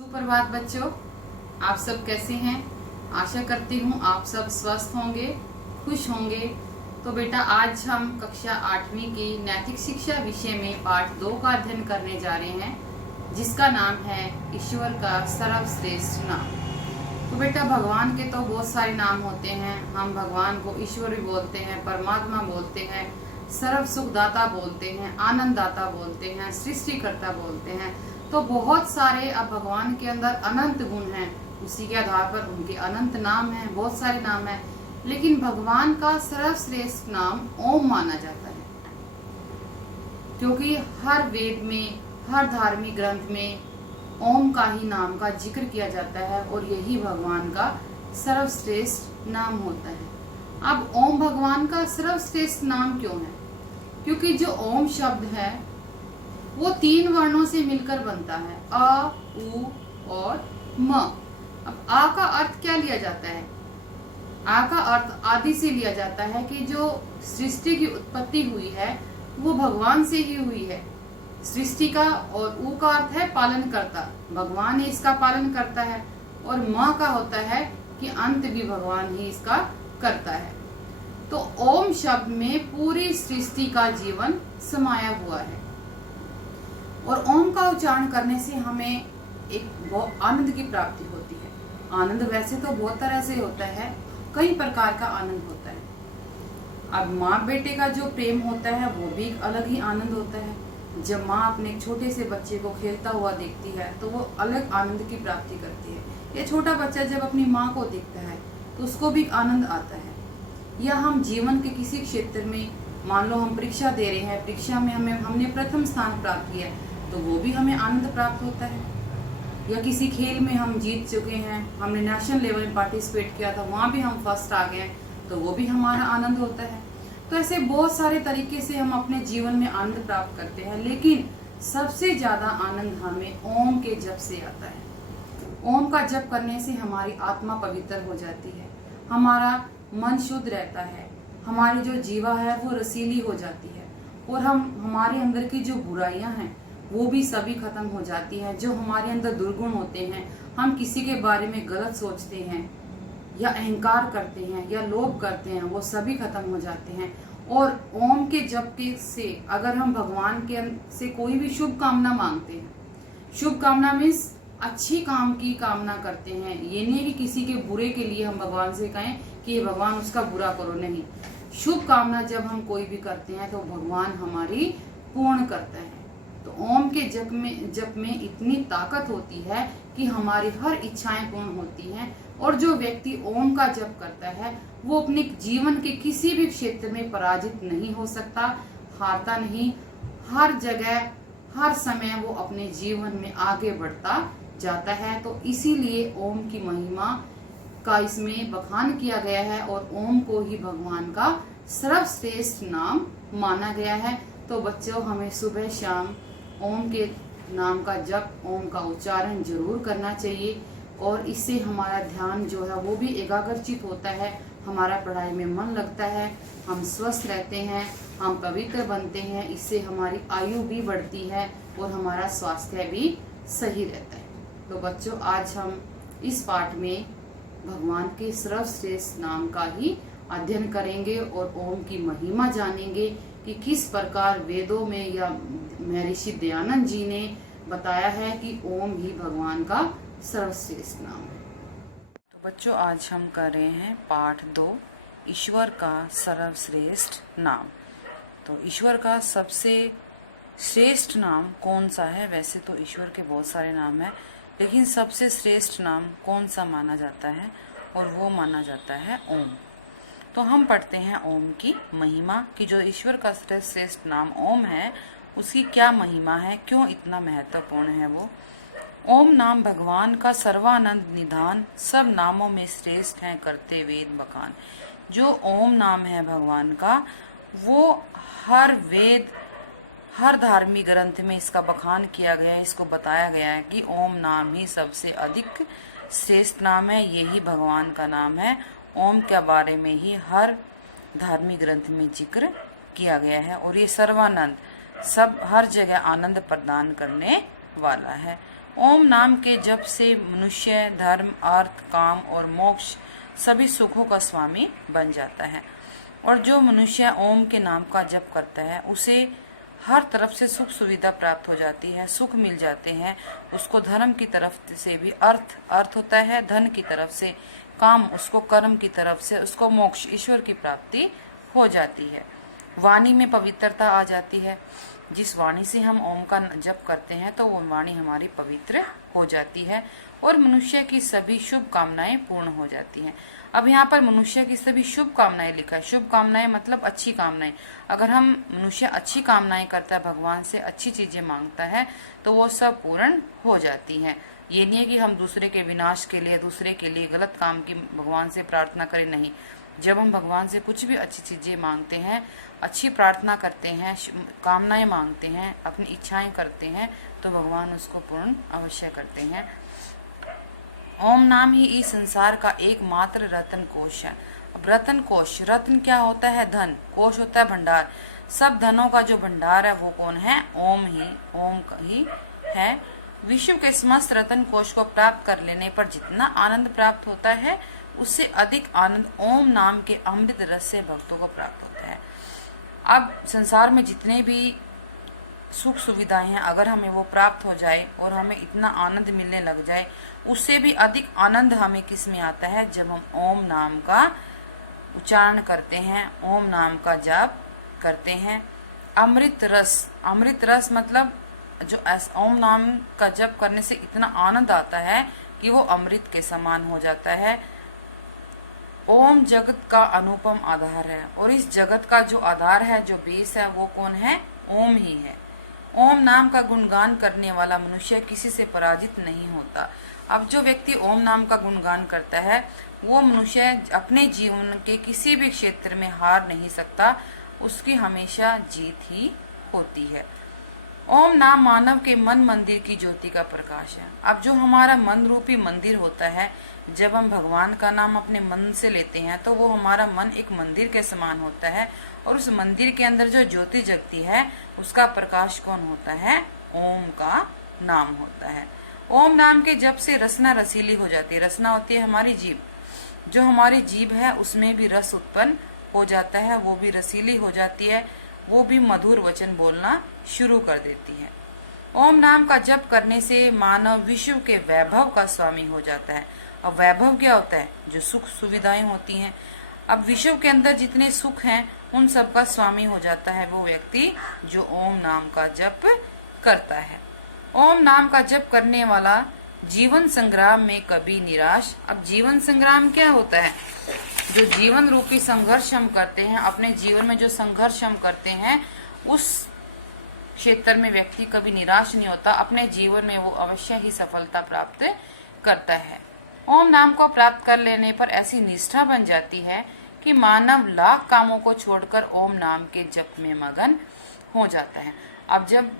सुप्रभात बच्चों, आप सब कैसे हैं। आशा करती हूँ आप सब स्वस्थ होंगे, खुश होंगे। तो बेटा, आज हम कक्षा 8वीं की नैतिक शिक्षा विषय में पाठ 2 का अध्ययन करने जा रहे हैं, जिसका नाम है ईश्वर का सर्वश्रेष्ठ नाम। तो बेटा, भगवान के तो बहुत सारे नाम होते हैं। हम भगवान को ईश्वर भी बोलते हैं, परमात्मा बोलते हैं, सर्व सुखदाता बोलते हैं, आनंददाता बोलते हैं, सृष्टिकर्ता बोलते हैं। तो बहुत सारे अब भगवान के अंदर अनंत गुण हैं, उसी के आधार पर उनके अनंत नाम हैं, बहुत सारे नाम हैं। लेकिन भगवान का सर्वश्रेष्ठ नाम ओम माना जाता है, क्योंकि हर वेद में, हर धार्मिक ग्रंथ में ओम का ही नाम का जिक्र किया जाता है और यही भगवान का सर्वश्रेष्ठ नाम होता है। अब ओम भगवान का सर्वश्रेष्ठ नाम क्यों है? क्योंकि जो ओम शब्द है वो 3 वर्णों से मिलकर बनता है, अ, उ और म। अब आ का अर्थ क्या लिया जाता है? आ का अर्थ आदि से लिया जाता है कि जो सृष्टि की उत्पत्ति हुई है वो भगवान से ही हुई है, सृष्टि का। और उ का अर्थ है पालन करता, भगवान ही इसका पालन करता है। और म का होता है कि अंत भी भगवान ही इसका करता है। तो ओम शब्द में पूरी सृष्टि का जीवन समाया हुआ है। और ओम का उच्चारण करने से हमें एक बहुत आनंद की प्राप्ति होती है। आनंद वैसे तो बहुत तरह से होता है, कई प्रकार का आनंद होता है। अब माँ बेटे का जो प्रेम होता है वो भी एक अलग ही आनंद होता है। जब माँ अपने एक छोटे से बच्चे को खेलता हुआ देखती है तो वो अलग आनंद की प्राप्ति करती है। ये छोटा बच्चा जब अपनी माँ को देखता है तो उसको भी आनंद आता है। या हम जीवन के किसी क्षेत्र में, मान लो हम परीक्षा दे रहे हैं, परीक्षा में हमने प्रथम स्थान प्राप्त किया है तो वो भी हमें आनंद प्राप्त होता है। या किसी खेल में हम जीत चुके हैं, हमने नेशनल लेवल में पार्टिसिपेट किया था, वहाँ भी हम फर्स्ट आ गए तो वो भी हमारा आनंद होता है। तो ऐसे बहुत सारे तरीके से हम अपने जीवन में आनंद प्राप्त करते हैं, लेकिन सबसे ज्यादा आनंद हमें ओम के जप से आता है। ओम का जप करने से हमारी आत्मा पवित्र हो जाती है, हमारा मन शुद्ध रहता है, हमारी जो जीवा है वो रसीली हो जाती है और हमारे अंदर की जो बुराइयां हैं वो भी सभी खत्म हो जाती हैं। जो हमारे अंदर दुर्गुण होते हैं, हम किसी के बारे में गलत सोचते हैं या अहंकार करते हैं या लोभ करते हैं, वो सभी खत्म हो जाते हैं। और ओम के जप के से अगर हम भगवान के से कोई भी शुभ कामना मांगते हैं, शुभ कामना मीन्स अच्छी काम की कामना करते हैं, ये नहीं कि किसी के बुरे के लिए हम भगवान से कहें कि ये भगवान उसका बुरा करो, नहीं। शुभ कामना जब हम कोई भी करते हैं तो भगवान हमारी पूर्ण करता है। तो ओम के जप में इतनी ताकत होती है कि हमारी हर इच्छाएं पूर्ण होती हैं। और जो व्यक्ति ओम का जप करता है वो अपने जीवन के किसी भी क्षेत्र में पराजित नहीं हो सकता, हारता नहीं। हर जगह, हर समय वो अपने जीवन में आगे बढ़ता जाता है। तो इसीलिए ओम की महिमा का इसमें बखान किया गया है और ओम को ही भगवान का सर्वश्रेष्ठ नाम माना गया है। तो बच्चों, हमें सुबह शाम ओम के नाम का जप, ओम का उच्चारण जरूर करना चाहिए और इससे हमारा ध्यान जो है वो भी एकाग्रचित होता है, हमारा पढ़ाई में मन लगता है, हम स्वस्थ रहते हैं, हम पवित्र बनते हैं। इससे हमारी आयु भी बढ़ती है और हमारा स्वास्थ्य भी सही रहता है। तो बच्चों, आज हम इस पाठ में भगवान के सर्वश्रेष्ठ नाम का ही अध्ययन करेंगे और ओम की महिमा जानेंगे कि किस प्रकार वेदों में या महर्षि दयानंद जी ने बताया है कि ओम ही भगवान का सर्वश्रेष्ठ नाम है। तो बच्चों, आज हम कर रहे हैं पाठ 2, ईश्वर का सर्वश्रेष्ठ नाम। तो ईश्वर का सबसे श्रेष्ठ नाम कौन सा है? वैसे तो ईश्वर के बहुत सारे नाम हैं, लेकिन सबसे श्रेष्ठ नाम कौन सा माना जाता है? और वो माना जाता है ओम। तो हम पढ़ते हैं ओम की महिमा कि जो ईश्वर का श्रेष्ठ नाम ओम है उसकी क्या महिमा है, क्यों इतना महत्वपूर्ण है वो। ओम नाम भगवान का सर्वानंद निधान, सब नामों में श्रेष्ठ है करते वेद बखान। जो ओम नाम है भगवान का, वो हर वेद, हर धार्मिक ग्रंथ में इसका बखान किया गया है, इसको बताया गया है कि ओम नाम ही सबसे अधिक श्रेष्ठ नाम है, यही भगवान का नाम है। ओम के बारे में ही हर धार्मिक ग्रंथ में जिक्र किया गया है और ये सर्वानंद, सब हर जगह आनंद प्रदान करने वाला है। ओम नाम के जप से मनुष्य धर्म, अर्थ, काम और मोक्ष सभी सुखों का स्वामी बन जाता है। और जो मनुष्य ओम के नाम का जप करता है उसे हर तरफ से सुख सुविधा प्राप्त हो जाती है, सुख मिल जाते हैं। उसको धर्म की तरफ से भी अर्थ होता है, धन की तरफ से काम, उसको कर्म की तरफ से उसको मोक्ष, ईश्वर की प्राप्ति हो जाती है। वाणी में पवित्रता आ जाती है। जिस वाणी से हम ओम का जप करते हैं तो वो वाणी हमारी पवित्र हो जाती है और मनुष्य की सभी शुभ कामनाएं पूर्ण हो जाती हैं। अब यहाँ पर मनुष्य की सभी शुभ कामनाएं लिखा है। शुभ कामनाएं मतलब अच्छी कामनाएं। अगर हम मनुष्य अच्छी कामनाएं करता है, भगवान से अच्छी चीजें मांगता है तो वो सब पूर्ण हो जाती हैं। ये नहीं है कि हम दूसरे के विनाश के लिए, दूसरे के लिए गलत काम की भगवान से प्रार्थना करें, नहीं। जब हम भगवान से कुछ भी अच्छी चीजें मांगते हैं, अच्छी प्रार्थना करते हैं, कामनाएं मांगते हैं, अपनी इच्छाएं करते हैं तो भगवान उसको पूर्ण अवश्य करते हैं। ओम नाम ही इस संसार का एकमात्र रत्न कोश है। अब रत्न कोश, रत्न क्या होता है? धन। कोश होता है भंडार। सब धनों का जो भंडार है वो कौन है? ओम ही है। विश्व के समस्त रत्न कोश को प्राप्त कर लेने पर जितना आनंद प्राप्त होता है उससे अधिक आनंद ओम नाम के अमृत रस से भक्तों को प्राप्त होता है। अब संसार में जितने भी सुख सुविधाएं हैं, अगर हमें वो प्राप्त हो जाए और हमें इतना आनंद मिलने लग जाए, उससे भी अधिक आनंद हमें किस में आता है? जब हम ओम नाम का उच्चारण करते हैं, ओम नाम का जाप करते हैं। अमृत रस मतलब जो ओम नाम का जप करने से इतना आनंद आता है कि वो अमृत के समान हो जाता है। ओम जगत का अनुपम आधार है और इस जगत का जो आधार है, जो बेस है, वो कौन है? ओम ही है। ओम नाम का गुणगान करने वाला मनुष्य किसी से पराजित नहीं होता। अब जो व्यक्ति ओम नाम का गुणगान करता है वो मनुष्य अपने जीवन के किसी भी क्षेत्र में हार नहीं सकता, उसकी हमेशा जीत ही होती है। ओम नाम मानव के मन मंदिर की ज्योति का प्रकाश है। अब जो हमारा मन रूपी मंदिर होता है, जब हम भगवान का नाम अपने मन से लेते हैं तो वो हमारा मन एक मंदिर के समान होता है और उस मंदिर के अंदर जो ज्योति जगती है उसका प्रकाश कौन होता है? ओम का नाम होता है। ओम नाम के जप से रसना रसीली हो जाती है। रसना होती है हमारी जीभ। जो हमारी जीभ है उसमें भी रस उत्पन्न हो जाता है, वो भी रसीली हो जाती है, वो भी मधुर वचन बोलना शुरू कर देती है। ओम नाम का जप करने से मानव विश्व के वैभव का स्वामी हो जाता है। अब वैभव क्या होता है? जो सुख सुविधाएं होती हैं। अब विश्व के अंदर जितने सुख हैं उन सब का स्वामी हो जाता है वो व्यक्ति जो ओम नाम का जप करता है। ओम नाम का जप करने वाला जीवन संग्राम में कभी निराश। अब जीवन संग्राम क्या होता है? जो जीवन रूपी संघर्ष हम करते हैं, अपने जीवन में जो संघर्ष हम करते हैं, उस क्षेत्र में व्यक्ति कभी निराश नहीं होता। अपने जीवन में वो अवश्य ही सफलता प्राप्त करता है। ओम नाम को प्राप्त कर लेने पर ऐसी निष्ठा बन जाती है कि मानव लाख कामों को छोड़कर ओम नाम के जप में मगन हो जाता है। अब जब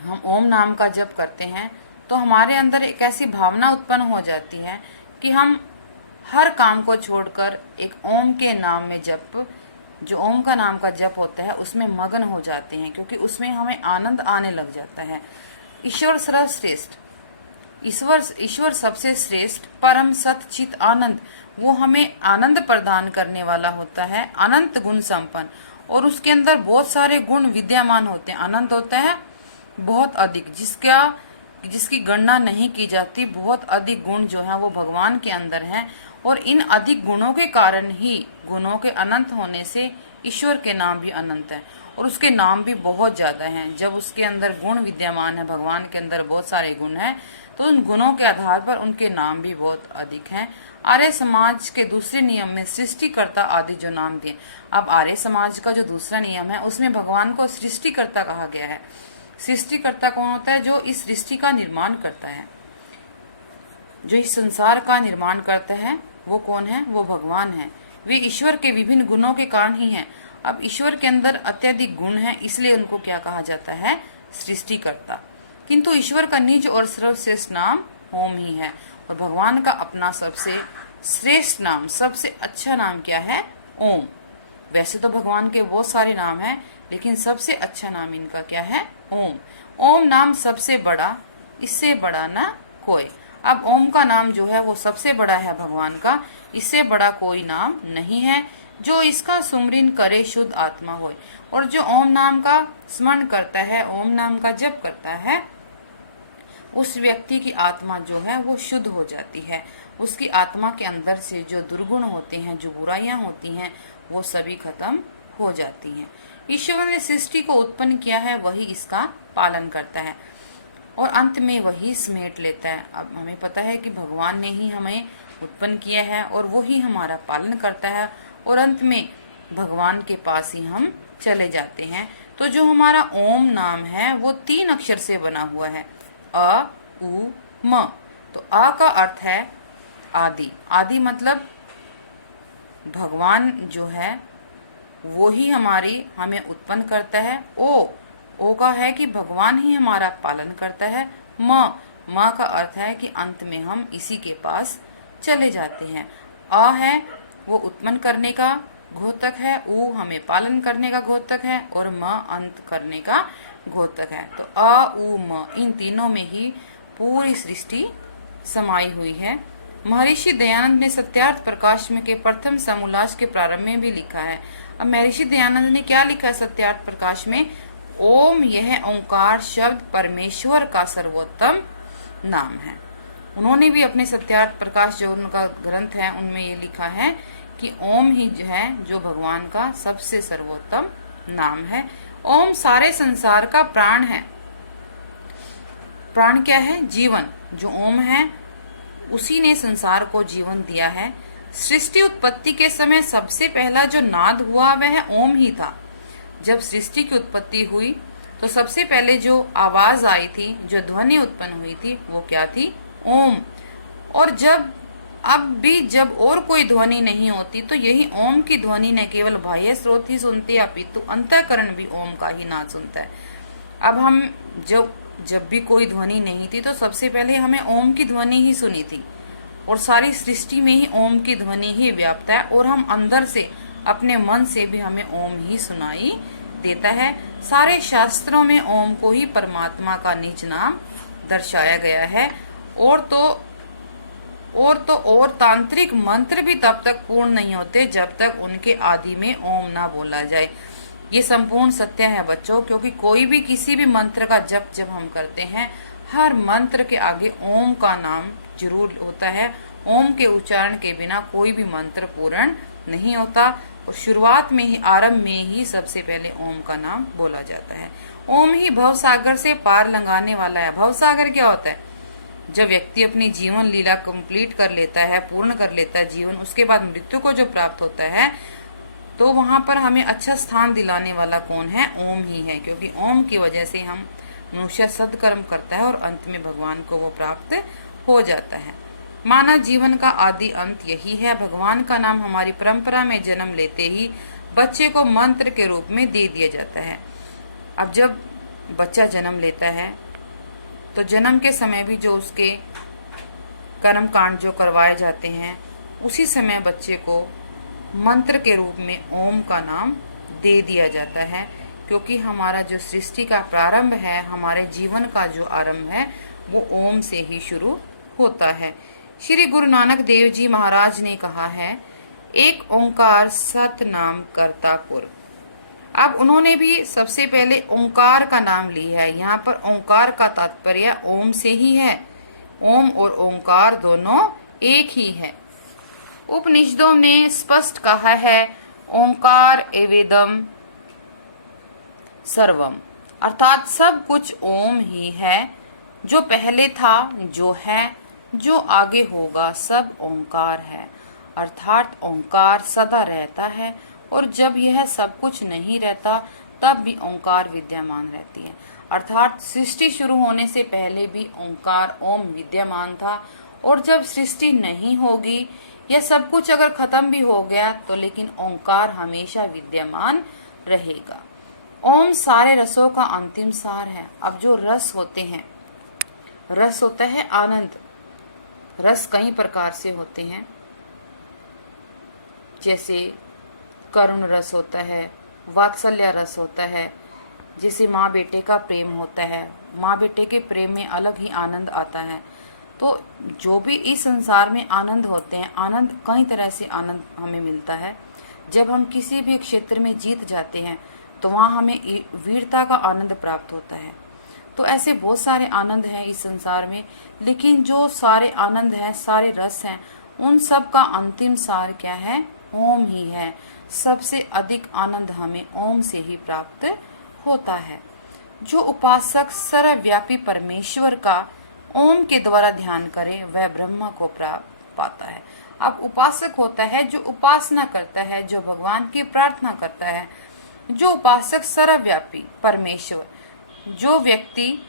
हम ओम नाम का जप करते हैं तो हमारे अंदर एक ऐसी भावना उत्पन्न हो जाती है कि हम हर काम को छोड़कर एक ओम के नाम में जप, जो ओम का नाम का जप होता है, उसमें मगन हो जाते हैं, क्योंकि उसमें हमें आनंद आने लग जाता है। ईश्वर सर्वश्रेष्ठ, ईश्वर सबसे श्रेष्ठ, परम सत चित आनंद, वो हमें आनंद प्रदान करने वाला होता है, अनंत गुण संपन्न, और उसके अंदर बहुत सारे गुण विद्यमान होते हैं। आनंद होता है बहुत अधिक, जिसकी गणना नहीं की जाती। बहुत अधिक गुण जो है वो भगवान के अंदर हैं, और इन अधिक गुणों के कारण ही, गुणों के अनंत होने से ईश्वर के नाम भी अनंत है और उसके नाम भी बहुत ज्यादा हैं। जब उसके अंदर गुण विद्यमान है, भगवान के अंदर बहुत सारे गुण हैं, तो उन गुणों के आधार पर उनके नाम भी बहुत अधिक हैं। आर्य समाज के दूसरे नियम में सृष्टिकर्ता आदि जो नाम दिए। अब आर्य समाज का जो दूसरा नियम है उसमें भगवान को सृष्टिकर्ता कहा गया है। सृष्टिकर्ता कौन होता है? जो इस सृष्टि का निर्माण करता है, जो इस संसार का निर्माण करता है, वो कौन है? वो भगवान है। वे ईश्वर के विभिन्न गुणों के कारण ही हैं। अब ईश्वर के अंदर अत्यधिक गुण है, इसलिए उनको क्या कहा जाता है? सृष्टिकर्ता। किंतु ईश्वर का निज और सर्वश्रेष्ठ नाम ओम ही है, और भगवान का अपना सबसे श्रेष्ठ नाम, सबसे अच्छा नाम क्या है? ओम। वैसे तो भगवान के बहुत सारे नाम हैं, लेकिन सबसे अच्छा नाम इनका क्या है? ओम। ओम नाम सबसे बड़ा इससे बड़ा न कोई। अब ओम का नाम जो है वो सबसे बड़ा है भगवान का, इससे बड़ा कोई नाम नहीं है। जो इसका सुमरन करे शुद्ध आत्मा होए। और जो ओम नाम का स्मरण करता है, ओम नाम का जप करता है, उस व्यक्ति की आत्मा जो है वो शुद्ध हो जाती है। उसकी आत्मा के अंदर से जो दुर्गुण होते हैं, जो बुराइयां होती हैं, वो सभी खत्म हो जाती हैं। ईश्वर ने सृष्टि को उत्पन्न किया है, वही इसका पालन करता है और अंत में वही समेट लेता है। अब हमें पता है कि भगवान ने ही हमें उत्पन्न किया है और वो ही हमारा पालन करता है और अंत में भगवान के पास ही हम चले जाते हैं। तो जो हमारा ओम नाम है वो 3 अक्षर से बना हुआ है, अ, उ, म। तो अ का अर्थ है आदि। आदि मतलब भगवान जो है वो ही हमें उत्पन्न करता है। ओ का है कि भगवान ही हमारा पालन करता है। म का अर्थ है कि अंत में हम इसी के पास चले जाते हैं। अ है वो उत्पन्न करने का घोतक है, उ हमें पालन करने का घोतक है और म अंत करने का घोतक है। तो अ, उ, म इन तीनों में ही पूरी सृष्टि समाई हुई है। महर्षि दयानंद ने सत्यार्थ प्रकाश में के प्रथम समोल्लास के प्रारंभ में भी लिखा है। अब महर्षि दयानंद ने क्या लिखा है सत्यार्थ प्रकाश में? ओम यह ओंकार शब्द परमेश्वर का सर्वोत्तम नाम है। उन्होंने भी अपने सत्यार्थ प्रकाश जो उनका ग्रंथ है उनमें ये लिखा है कि ओम ही जो है जो भगवान का सबसे सर्वोत्तम नाम है। ओम सारे संसार का प्राण है। प्राण क्या है? जीवन। जो ओम है उसी ने संसार को जीवन दिया है। सृष्टि उत्पत्ति के समय सबसे पहला जो नाद हुआ वह ओम ही था। जब सृष्टि की उत्पत्ति हुई तो सबसे पहले जो आवाज आई थी, जो ध्वनि उत्पन्न हुई थी, वो क्या थी? ओम। और जब और कोई ध्वनि नहीं होती तो यही ओम की ध्वनि न केवल बाह्य स्रोत ही सुनते अपितु अंतःकरण भी ओम का ही नाद सुनता है। अब हम जब भी कोई ध्वनि नहीं थी तो सबसे पहले हमें ओम की ध्वनि ही सुनी थी और सारी सृष्टि में ही ओम की ध्वनि ही व्याप्त है और हम अंदर से अपने मन से भी हमें ओम ही सुनाई देता है। सारे शास्त्रों में ओम को ही परमात्मा का निज नाम दर्शाया गया है। और तांत्रिक मंत्र भी तब तक पूर्ण नहीं होते जब तक उनके आदि में ओम ना बोला जाए। ये संपूर्ण सत्य है बच्चों, क्योंकि कोई भी किसी भी मंत्र का जप जब हम करते हैं, हर मंत्र के आगे ओम का नाम जरूर होता है। ओम के उच्चारण के बिना कोई भी मंत्र पूर्ण नहीं होता और शुरुआत में ही, आरंभ में ही सबसे पहले ओम का नाम बोला जाता है। ओम ही भव सागर से पार लगाने वाला है। भव सागर क्या होता है? जब व्यक्ति अपनी जीवन लीला कंप्लीट कर लेता है, पूर्ण कर लेता है जीवन, उसके बाद मृत्यु को जो प्राप्त होता है तो वहां पर हमें अच्छा स्थान दिलाने वाला कौन है? ओम ही है, क्योंकि ओम की वजह से हम मनुष्य सदकर्म करता है और अंत में भगवान को वो प्राप्त हो जाता है। मानव जीवन का आदि अंत यही है। भगवान का नाम हमारी परंपरा में जन्म लेते ही बच्चे को मंत्र के रूप में दे दिया जाता है। अब जब बच्चा जन्म लेता है तो जन्म के समय भी जो उसके कर्म कांड जो करवाए जाते हैं, उसी समय बच्चे को मंत्र के रूप में ओम का नाम दे दिया जाता है, क्योंकि हमारा जो सृष्टि का प्रारंभ है, हमारे जीवन का जो आरंभ है, वो ओम से ही शुरू होता है। श्री गुरु नानक देव जी महाराज ने कहा है, एक ओंकार सत नाम करता पुर। अब उन्होंने भी सबसे पहले ओंकार का नाम लिया है। यहाँ पर ओंकार का तात्पर्य ओम से ही है। ओम और ओंकार दोनों एक ही है। उपनिषदों ने स्पष्ट कहा है, ओंकार एवेदम सर्वम, अर्थात सब कुछ ओम ही है। जो पहले था, जो है, जो आगे होगा, सब ओंकार है। अर्थात ओंकार सदा रहता है और जब यह सब कुछ नहीं रहता तब भी ओंकार विद्यमान रहती है। अर्थात सृष्टि शुरू होने से पहले भी ओंकार ओम विद्यमान था और जब सृष्टि नहीं होगी, यह सब कुछ अगर खत्म भी हो गया तो लेकिन ओंकार हमेशा विद्यमान रहेगा। ओम सारे रसों का अंतिम सार है। अब जो रस होते हैं, रस होता है आनंद। रस कई प्रकार से होते हैं, जैसे करुण रस होता है, वात्सल्य रस होता है, जैसे माँ बेटे का प्रेम होता है, माँ बेटे के प्रेम में अलग ही आनंद आता है। तो जो भी इस संसार में आनंद होते हैं, आनंद कई तरह से आनंद हमें मिलता है। जब हम किसी भी क्षेत्र में जीत जाते हैं तो वहाँ हमें वीरता का आनंद प्राप्त होता है। तो ऐसे बहुत सारे आनंद हैं इस संसार में, लेकिन जो सारे आनंद हैं, सारे रस हैं, उन सब का अंतिम सार क्या है? ओम ही है। सबसे अधिक आनंद हमें ओम से ही प्राप्त होता है। जो उपासक सर्वव्यापी परमेश्वर का ओम के द्वारा ध्यान करे वह ब्रह्म को प्राप्त पाता है। अब उपासक होता है जो उपासना करता है, जो भगवान की प्रार्थना करता है। जो उपासक सर्वव्यापी परमेश्वर, जो व्यक्ति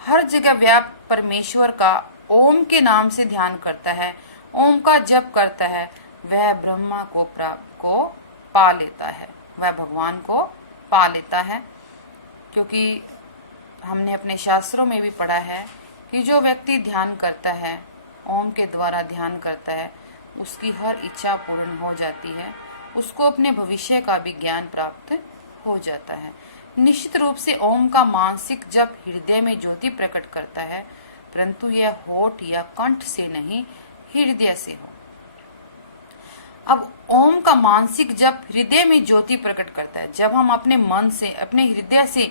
हर जगह व्याप्त परमेश्वर का ओम के नाम से ध्यान करता है, ओम का जप करता है, वह ब्रह्मा को पा लेता है, वह भगवान को पा लेता है। क्योंकि हमने अपने शास्त्रों में भी पढ़ा है कि जो व्यक्ति ध्यान करता है, ओम के द्वारा ध्यान करता है, उसकी हर इच्छा पूर्ण हो जाती है, उसको अपने भविष्य का भी ज्ञान प्राप्त हो जाता है। निश्चित रूप से ओम का मानसिक जप हृदय में ज्योति प्रकट करता है, परंतु यह होठ या कंठ से नहीं, हृदय से हो। अब ओम का मानसिक जप हृदय में ज्योति प्रकट करता है। जब हम अपने मन से, अपने हृदय से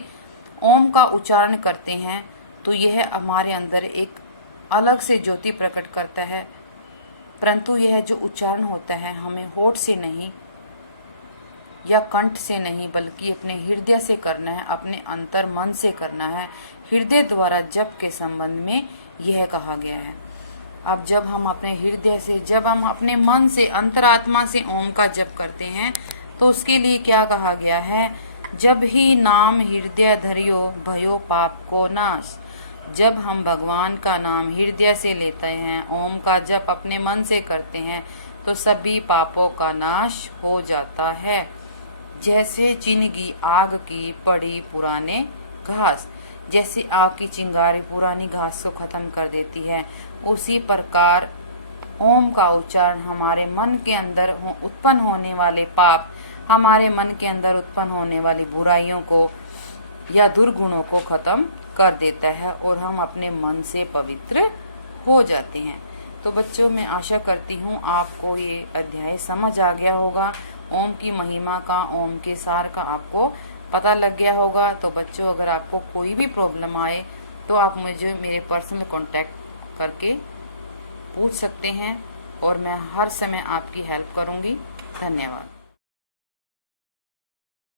ओम का उच्चारण करते हैं तो यह हमारे अंदर एक अलग से ज्योति प्रकट करता है, परंतु यह जो उच्चारण होता है हमें होठ से नहीं या कंठ से नहीं, बल्कि अपने हृदय से करना है, अपने अंतर मन से करना है। हृदय द्वारा जप के संबंध में यह कहा गया है। अब जब हम अपने हृदय से, जब हम अपने मन से, अंतरात्मा से ओम का जप करते हैं तो उसके लिए क्या कहा गया है? जब ही नाम हृदय धरियो भयो पाप को नाश। जब हम भगवान का नाम हृदय से लेते हैं, ओम का जप अपने मन से करते हैं, तो सभी पापों का नाश हो जाता है। जैसे चिंगी आग की पड़ी पुराने घास, जैसे आग की चिंगारी पुरानी घास को खत्म कर देती है, उसी प्रकार ओम का उच्चारण हमारे मन के अंदर उत्पन्न होने वाले पाप, हमारे मन के अंदर उत्पन्न होने वाली बुराइयों को या दुर्गुणों को खत्म कर देता है और हम अपने मन से पवित्र हो जाते हैं। तो बच्चों, मैं आशा करती हूँ आपको ये अध्याय समझ आ गया होगा। ओम की महिमा का, ओम के सार का आपको पता लग गया होगा। तो बच्चों, अगर आपको कोई भी प्रॉब्लम आए तो आप मुझे मेरे पर्सनल कांटेक्ट करके पूछ सकते हैं और मैं हर समय आपकी हेल्प करूँगी। धन्यवाद।